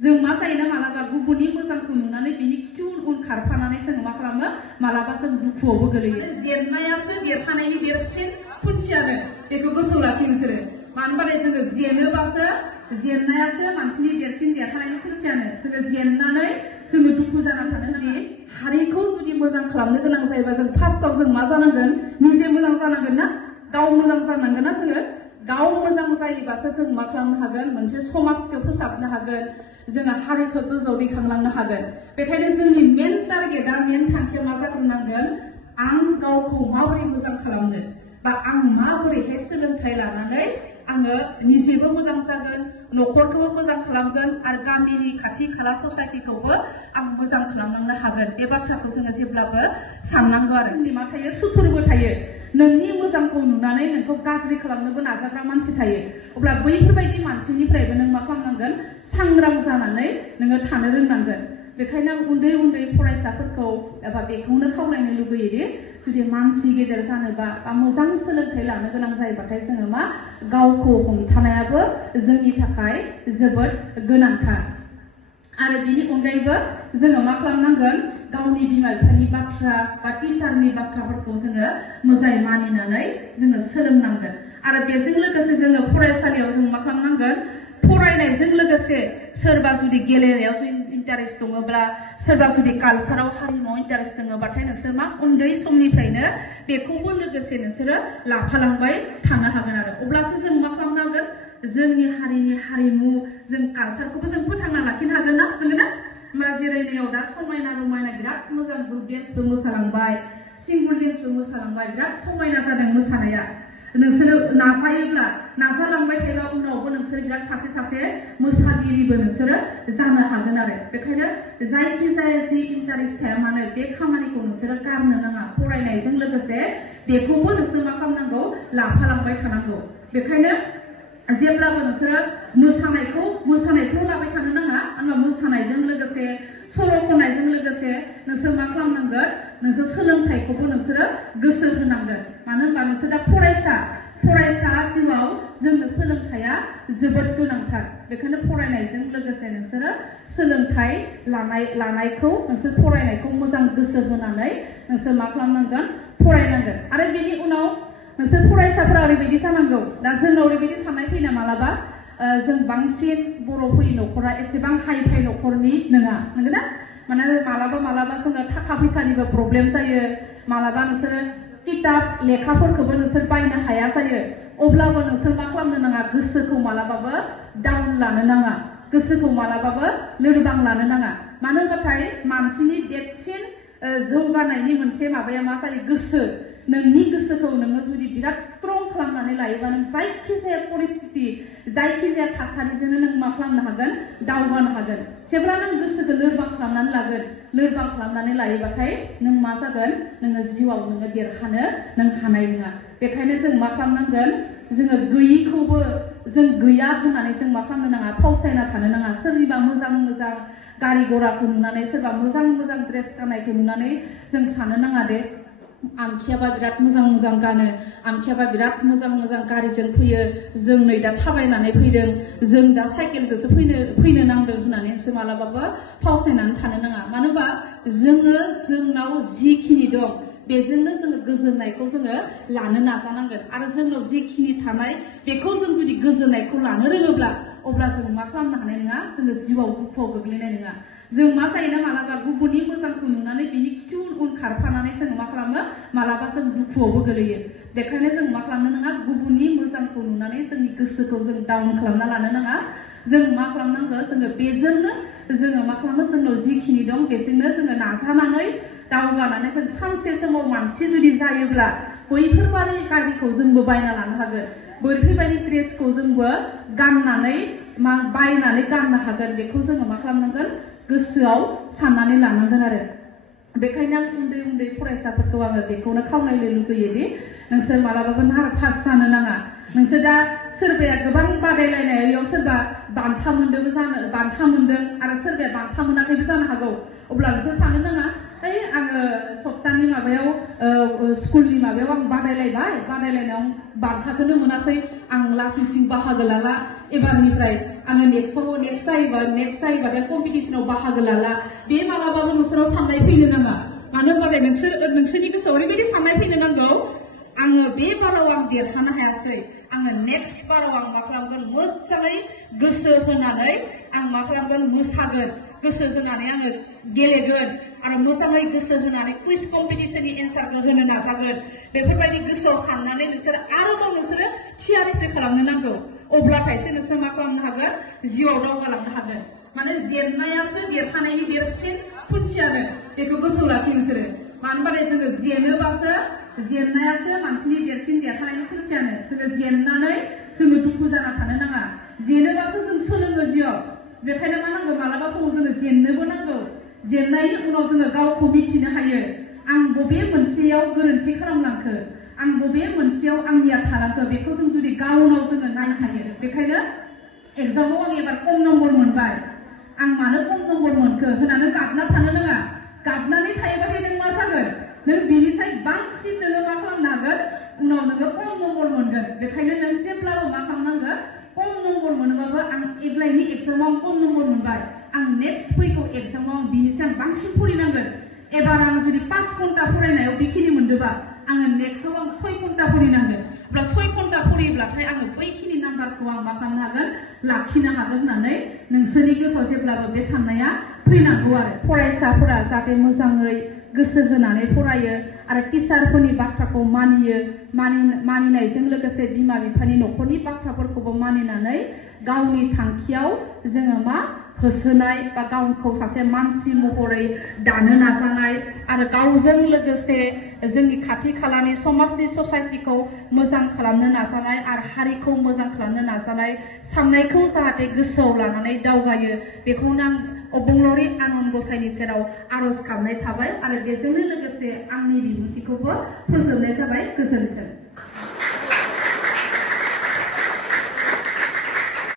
जों मा जायोना मालाबा गुबुननि मोजांखौ नुनानै बिनि खिथु उन खारफानानै जों मा खालामो मालाबा जों दुखुआवबो गोलैयो जेननायासो देरहानायनि देरसिन खुन्थियानो बेखौ गोसोआव लाखि नोंसोरो मानो होनबाथाय जोङो जेनोबासो जेननायासो मानसिनि देरसिन देरहानायनि खुन्थियानो जोङो जेननानै जोङो दुखु जाना थानो जुदि हारिखौ जुदि मोजां खालामनो गोनां जायोबा जों फार्स्टआव जों मा जानांगोन निजे मोजां जानांगोन ना गाव मोजां जानांगोन ना जोङो गाव मोजां जायोबासो जों मा खालामनो हागोन मोनसे समाजखौ फोसाबनो हागोन जोङो हारिखौ गोजौआव दैखांलांनो हागोन बेखायनो जोंनि मेन टारगेटआ मेन थांखिया मा जाग्रोनांगोन आं गावखौ माबोरै मोजां खालामनो बा आं माबोरैहाय सोलोंथाइ लानानै आङो निजेबो मोजां जागोन न'खरखौबो मोजां खालामगोन आरो गामिनि खाथि खाला ससाइटिखौबो आं मोजां खालामलांनो हागोन बे बाथ्राखौ जोङो जेब्लाबो साननांगौ आरो जोंनि मा थायो सुथुरबो थायो नोंनि मोजांखौ नुनानै नोंखौ गाज्रि खालामनोबो नाजाग्रा मानसि थायो अब्ला बैफोरबायदि मानसिनिफ्रायबो नों मा खालामनांगोन सांग्रां जानानै नोङो थानो रोंनांगोन बेखायनो आं उन्दै उन्दै फरायसाफोरखौ एबा बेखौनो खावलायनो लुबैयो दि जुदि मानसि गेदेर जानोबा बा मोजां सोलोंथाइ लानो गोनां जायोबाथाय जोङो मा गावखौ हमथानायाबो जोंनि थाखाय जोबोद गोनांथार आरो बिनि अनगायैबो जोङो मा खालामनांगोन गावनि बिमा बिफानि बाथ्रा बा टिचारनि बाथ्राफोरखौ जोङो मोजाङै मानिनानै जोङो सोलोंनांगोन आरो बेजों लोगोसे जोङो फरायसालियाव जों मा खालामनांगोन फरायनायजों लोगोसे सोरबा जुदि गेलेनायाव इन्टारेस्ट दङब्ला सोरबा जुदि कालचाराव हारिमुआव इन्टारेस्ट दङबाथाय नोंसोर मा उन्दै समनिफ्रायनो बेखौबो लोगोसे नोंसोरो लाफालांबाय थानो हागोन आरो अब्लासो जों मा खालामनांगोन जोंनि हारिनि हारिमु जों कालचारखौबो जों फोथांना लाखिनो हागोन ना नंगौ ना मा जेरैनियाव दा समायना रमायना बिराद मोजां ग्रुप डेन्सबो मोसालांबाय सिंगल डेन्सबो मोसालांबाय बिराद समायना जादों मोसानाया नोंसोरो नाजायोब्ला नाजालांबाय थायोबा उनावबो नोंसोर बिराद सासे मोसागिरिबो नोंसोरो जानो हागोन आरो बेखायनो जायखि जाया जि इन्टारेस्ट थाया मानो बे खामानिखौ नोंसोरो गारनो नाङा फरायनायजों लोगोसे बेखौबो नोंसोर मा खालामनांगौ लाफालांबाय थानांगौ बेखायनो जेब्लाबो नोंसोरो मोसानायखौ लाबाय थानो नाङा होनबा मोसानायजों लोगोसे सल' खननायजों लोगोसे नोंसोर मा खालामनांगोन नोंसोर सोलोंथाइखौबो नोंसोरो गोसो होनांगोन मानो होनबा नोंसोर दा फरायसा जिउआव जोंनो सोलोंथाइया जोबोद गोनांथार बेखायनो फरायनायजों लोगोसे नोंसोरो सोलोंथाइ लानायखौ नोंसोर फरायनायखौ मोजां गोसो होनानै नोंसोर मा खालामनांगोन फरायनांगोन आरो बेनि उनाव नोंसोर फरायसाफोरा ओरैबायदि जानांगौ दा जोंनाव ओरैबायदि साननाय फैना मालाबा जों बांसिन बर'फोरनि न'खरा एसेबां हाइ फाइ न'खरनि नङा नंगौना माने मालाबा जोङो थाखा फैसानिबो प्रब्लेम जायो मालाबा नोंसोरो किताब लेखाफोरखौबो नोंसोर बायनो हाया जायो अब्लाबो नोंसोर मा खालामनो नाङा गोसोखौ मालाबाबो डाउन लानो नाङा गोसोखौ मालाबाबो लोरबां लानो नाङा मानो होनबाथाय मानसिनि देरसिन जौगानायनि मोनसे माबाया मा जायो गोसो नोंनि गोसोखौ नोङो जुदि बिराद स्ट्रं खालामनानै लायोबा नों जायखिजाया परिस्थिति जायखिजाया थासारिजोंनो नों मा खालामनो हागोन दावगानो हागोन जेब्ला नों गोसोखौ लोरबां खालामनानै लायोबाथाय नों मा जागोन नोङो जिउआव नोङो देरहानो नों हानाय नङा बेखायनो जों मा खालामनांगोन जोङो गैयिखौबो जों गैया होननानै जों मा खालामनो नाङा फावसायना थानो नाङा सोरनिबा मोजां गारि घराखौ नुनानै सोरबा मोजां ड्रेस गाननायखौ नुनानै जों साननो नाङा दे आमखियाबा बिराद मोजां गानो आमखियाबा बिराद मोजां गारिजों फैयो जों नै दा थाबायनानै फैदों जों दा साइकेलजोंसो फैनो नांदों होननानैसो मालाबाबो फावसायनानै थानो नाङा मानो होनबा जोंनाव जिखिनि दं बेजोंनो जोङो गोजोननायखौ जोङो लानो नाजानांगोन आरो जोंनाव जिखिनि थानाय बेखौ जों जुदि गोजोननायखौ लानो रोङोब्ला अब्ला जों मा खालामनो हानाय नङा जोङो जिउआव दुखुआव गोग्लैनाय नङा जों मा जायोना मालाबा गुबुननि मोजांखौ नुनानै बिनि खिथु उन खारफानानै जोङो मा खालामो मालाबा जों दुखुआवबो गोलैयो बेखायनो जों मा खालामनो नाङा गुबुननि मोजांखौ नुनानै जोंनि गोसोखौ जों डाउन खालामना लानो नाङा जों मा खालामनांगौ जोङो बेजोंनो जोङो मा खालामो जोंनाव जिखिनि दं बेजोंनो जोङो नाजानानै दावगानानै जों सानसे समाव मानसि जुदि जायोब्ला बैफोरबायदि गारिखौ जोंबो बायना लानो हागोन बैफोरबायदि ड्रेसखौ जोंबो बायनानै गाननो हागोन बेखौ जोङो मा खालामनांगोन गोसोआव साननानै लानांगोन आरो बेखायनो आं उन्दै फरायसाफोरखौ आङो बेखौनो खावलायनो लुगैयो दि नोंसोर मालाबाबो नार्भास जानो नाङा नोंसोर दा सोरबाया गोबां बादायलायनायाव सोरबा बान्था मोनदों आरो सोरबाया बान्था मोनाखैबो जानो हागौ अब्ला नोंसोर साननो नाङा आङो सप्तानि माबायाव स्कुलनि माबायाव आं बादायलायनायाव बान्थाखौनो मोनासै आं लासिंसिं बाहागो लाला एबारनिफ्राय आङो नेक्स्ट जायोबा दा कम्पिटिशनाव बाहागो लाला बे मालाबाबो नोंसोराव साननाय फैनो नाङा मानो होनबाथाय नोंसोरनि गोसोआव ओरैबायदि साननाय फैनो नांगौ आङो बे बाराव आं देरहानो हायासै आङो नेक्स्ट बाराव आं मा खालामगोन मोजाङै गोसो होनानै आं मा खालामगोन मोसागोन गोसो होनानै आङो गेलेगोन आरो मोजाङै गोसो होनानै कुइज कम्पिटिशननि एन्सारखौ होनो नाजागोन बेफोरबायदि गोसोआव साननानै नोंसोर आरोबाव नोंसोरो थियारिसो खालामनो नांगौ अब्लाथायसो नोंसोर मा खालामनो हागोन जिउआव दावगालांनो हागोन माने जेननायासो देरहानायनि देरसिन खुन्थियानो बेखौ गोसोआव लाखि नोंसोरो मानो होनबाथाय जोङो जेनोबासो जेननायासो मानसिनि देरसिन देरहानायनि खुन्थियानो जोङो जेननानै जोङो दुखु जाना थानो नाङा जेनोबासो जों सोलोङो जिउआव बेखायनो मा नांगौ मालाबा समाव जोङो जेननोबो नांगौ जेननायनि उनाव जोङो गावखौ मिथिनो हायो आं बबे मोनसेयाव गोरोन्थि खालामलांखो आं बबे मोनसेयाव आंनिया थालांखो बेखौ जों जुदि गावनाव जोङो नायनो हायो बेखायनो एग्जामाव आं एबार खम नम्बर मोनबाय आं मानो खम नम्बर मोनखो होननानै गाबना थानो नाङा गाबनानै थायोबाथाय नों मा जागोन नों बिनिसाय बांसिन नोङो मा खालामनो हागोन उनाव नोङो खम नम्बर मोनगोन बेखायनो नों जेब्लाबो मा खालामनांगोन खम नम्बर मोनोबाबो आं एग्लायनि एग्जामाव खम नम्बर मोनबाय आं नेक्स्ट फैगौ एग्जामाव आं बिनिसाय बांसिन फरायनांगोन एबार आं जुदि 5 घन्टा फरायनायाव बेखिनि मोनदोंबा आङो नेक्स्टआव आं 6 घन्टा फरायनांगोन अब्ला 6 घन्टा फरायोब्लाथाय आङो बैखिनि नाम्बारखौ आं मा खालामनो हागोन लाखिनो हागोन होननानै नोंसोरनि गोसोआव जेब्लाबो बे साननाया फैनांगौ आरो फरायसाफोरा जाहाथे मोजाङै गोसो होनानै फरायो आरो टिचारफोरनि बाथ्राखौ मानियो मानिनायजों लोगोसे बिमा बिफानि न'खरनि बाथ्राफोरखौबो मानिनानै गावनि थांखियाव जोङो मा होसोनाय बा गावखौ सासे मानसि महरै दानो नाजानाय आरो गावजों लोगोसे जोंनि खाथि खालानि समाजनि ससाइटिखौ मोजां खालामनो नाजानाय आरो हारिखौ मोजां खालामनो नाजानाय साननायखौ जाहाथे गोसोआव लानानै दावगायो बेखौनो आं अबंलावरि आनान गसाइनि सेराव आरज गाबनाय थाबाय आरो बेजोंनो लोगोसे आंनि बिबुंथिखौबो फोजोबनाय जाबाय गोजोन्थों।